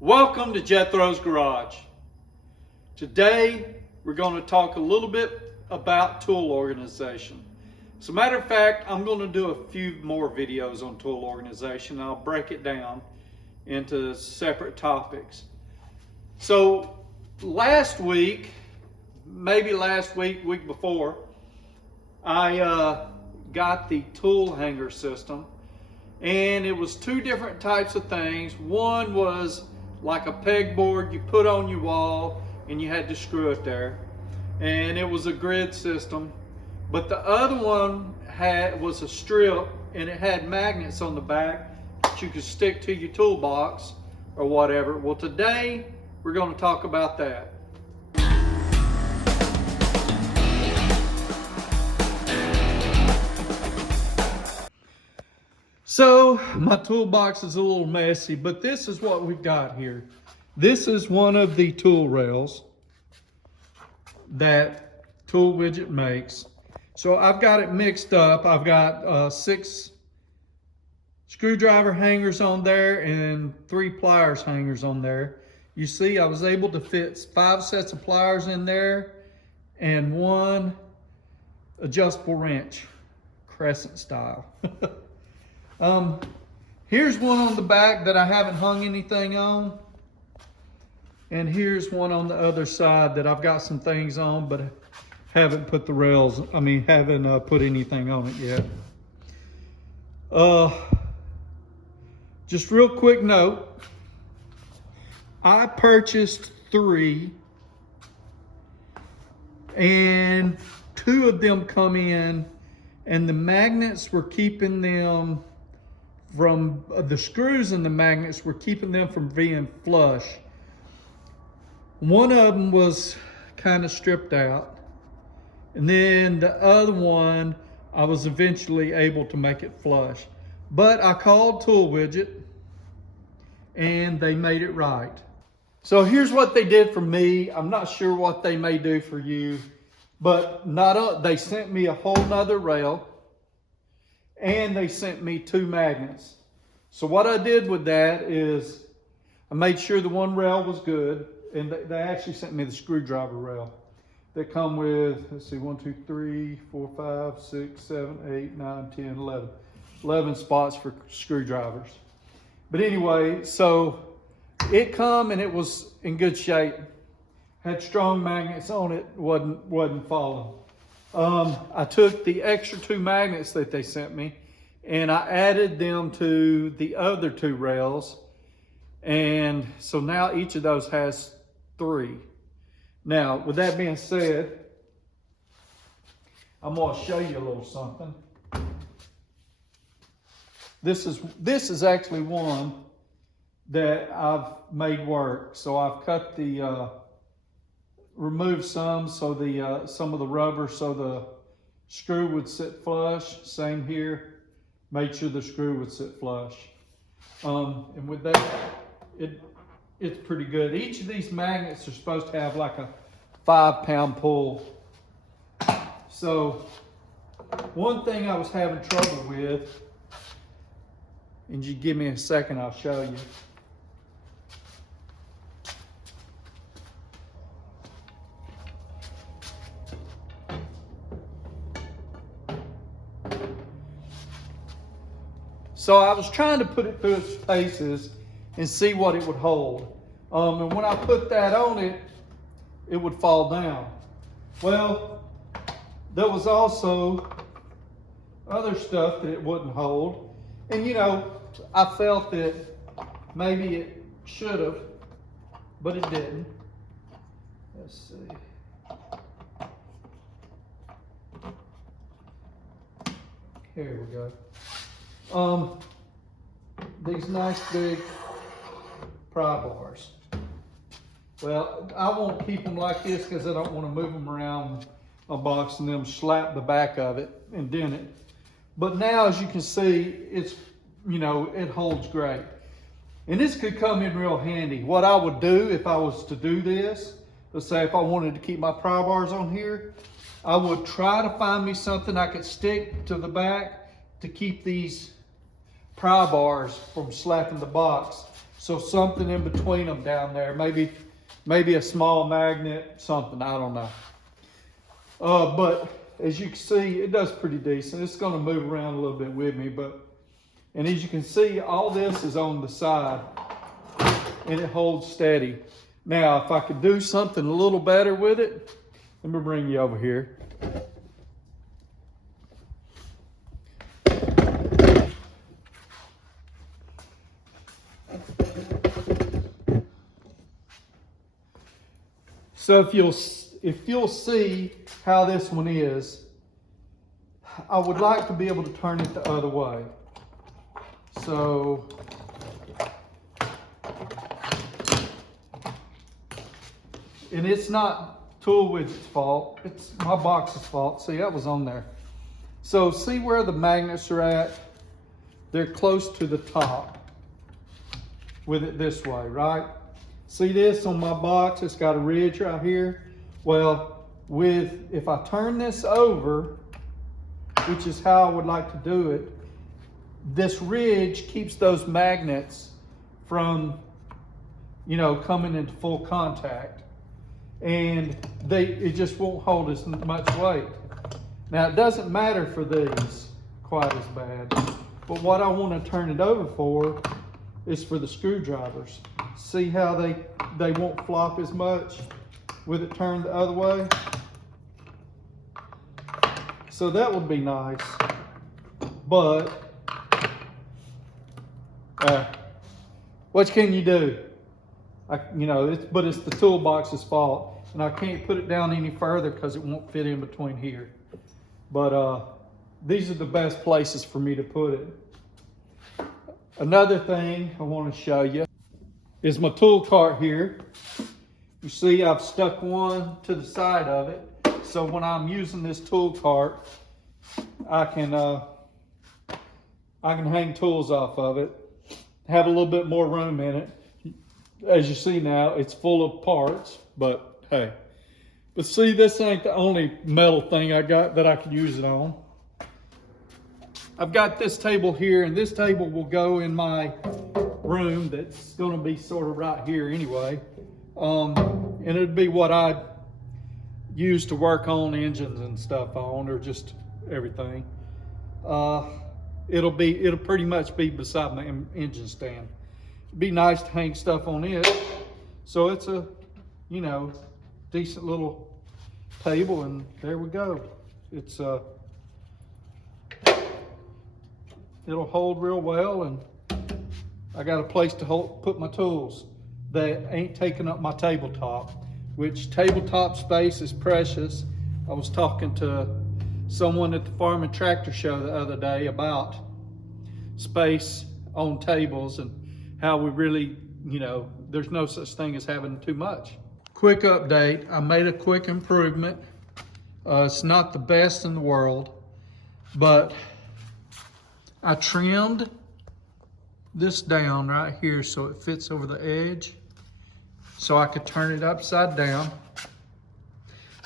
Welcome to Jethro's Garage. Today we're going to talk a little bit about tool organization. As a matter of fact, I'm going to do a few more videos on tool organization. I'll break it down into separate topics. So last week, week before, I got the tool hanger system, and it was two different types of things. One was like a pegboard you put on your wall and you had to screw it there, and it was a grid system. But the other one was a strip, and it had magnets on the back that you could stick to your toolbox or whatever. Well, today we're going to talk about that. So my toolbox is a little messy, but this is what we've got here. This is one of the tool rails that Tool Widget makes. So I've got it mixed up. I've got 6 screwdriver hangers on there and 3 pliers hangers on there. You see, I was able to fit 5 sets of pliers in there and 1 adjustable wrench, crescent style. Here's one on the back that I haven't hung anything on. And here's one on the other side that I've got some things on, but haven't put the rails, haven't put anything on it yet. Just real quick note, I purchased 3, and 2 of them come in, and the magnets were keeping them from, the screws and the magnets were keeping them from being flush. One of them was kind of stripped out, and then the other one I was eventually able to make it flush. But I called Tool Widget and they made it right. So here's what they did for me. I'm not sure what they may do for you, but they sent me a whole nother rail, and they sent me 2 magnets. So what I did with that is I made sure the one rail was good, and they actually sent me the screwdriver rail. They come with, let's see, 1, 2, 3, 4, 5, 6, 7, 8, 9, 10, 11. 11 spots for screwdrivers. But anyway, so it come and it was in good shape. Had strong magnets on it, wasn't falling. I took the extra 2 magnets that they sent me, and I added them to the other 2 rails. And so now each of those has 3. Now, with that being said, I'm going to show you a little something. This is actually one that I've made work. So I've cut removed some so some of the rubber so the screw would sit flush. Same here. Made sure the screw would sit flush. And with that, it's pretty good. Each of these magnets are supposed to have like a 5-pound pull. So one thing I was having trouble with, and you give me a second, I'll show you. So I was trying to put it through its paces and see what it would hold. And when I put that on it, it would fall down. Well, there was also other stuff that it wouldn't hold. And you know, I felt that maybe it should have, but it didn't. Let's see. Here we go. These nice big pry bars. Well, I won't keep them like this because I don't want to move them around my box and then slap the back of it and dent it. But now, as you can see, it's, it holds great. And this could come in real handy. What I would do if I was to do this, let's say if I wanted to keep my pry bars on here, I would try to find me something I could stick to the back to keep these pry bars from slapping the box. So something in between them down there, maybe a small magnet, something, I don't know. But as you can see, it does pretty decent. It's gonna move around a little bit with me, and as you can see, all this is on the side and it holds steady. Now, if I could do something a little better with it, let me bring you over here. So if you'll see how this one is, I would like to be able to turn it the other way. So and it's not Tool Widget's fault, it's my box's fault. See, that was on there. So see where the magnets are at? They're close to the top with it this way, right? See this on my box? It's got a ridge right here. Well, if I turn this over, which is how I would like to do it, this ridge keeps those magnets from, coming into full contact. And it just won't hold as much weight. Now, it doesn't matter for these quite as bad, but what I want to turn it over for is for the screwdrivers. See how they won't flop as much with it turned the other way? So that would be nice, but what can you do? But it's the toolbox's fault, and I can't put it down any further because it won't fit in between here. But these are the best places for me to put it. Another thing I want to show you is my tool cart here. You see I've stuck one to the side of it, so when I'm using this tool cart, I can hang tools off of it, have a little bit more room in it. As you see now, it's full of parts, but hey. But see, this ain't the only metal thing I got that I could use it on. I've got this table here, and this table will go in my room that's gonna be sort of right here anyway. And it'd be what I use to work on engines and stuff on, or just everything. It'll pretty much be beside my engine stand. It'd be nice to hang stuff on it. So it's a, decent little table, and there we go. It's it'll hold real well, and I got a place to put my tools that ain't taking up my tabletop, which tabletop space is precious. I was talking to someone at the Farm and Tractor Show the other day about space on tables and how we really, there's no such thing as having too much. Quick update, I made a quick improvement. It's not the best in the world, but I trimmed this down right here so it fits over the edge, so I could turn it upside down.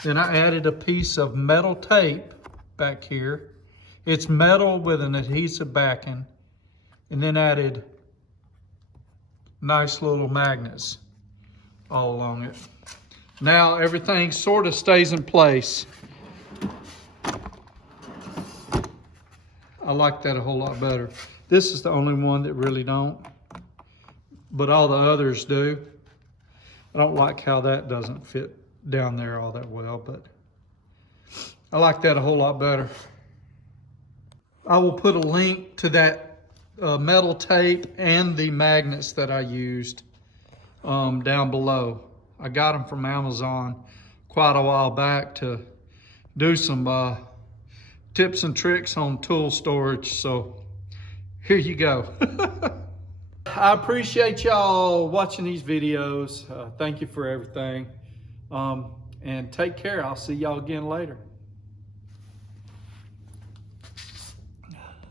Then I added a piece of metal tape back here. It's metal with an adhesive backing, and then added nice little magnets all along it. Now everything sort of stays in place. I like that a whole lot better. This is the only one that really don't, but all the others do. I don't like how that doesn't fit down there all that well, but I like that a whole lot better. I will put a link to that metal tape and the magnets that I used down below. I got them from Amazon quite a while back to do some tips and tricks on tool storage, so here you go. I appreciate y'all watching these videos. Thank you for everything. And take care. I'll see y'all again later.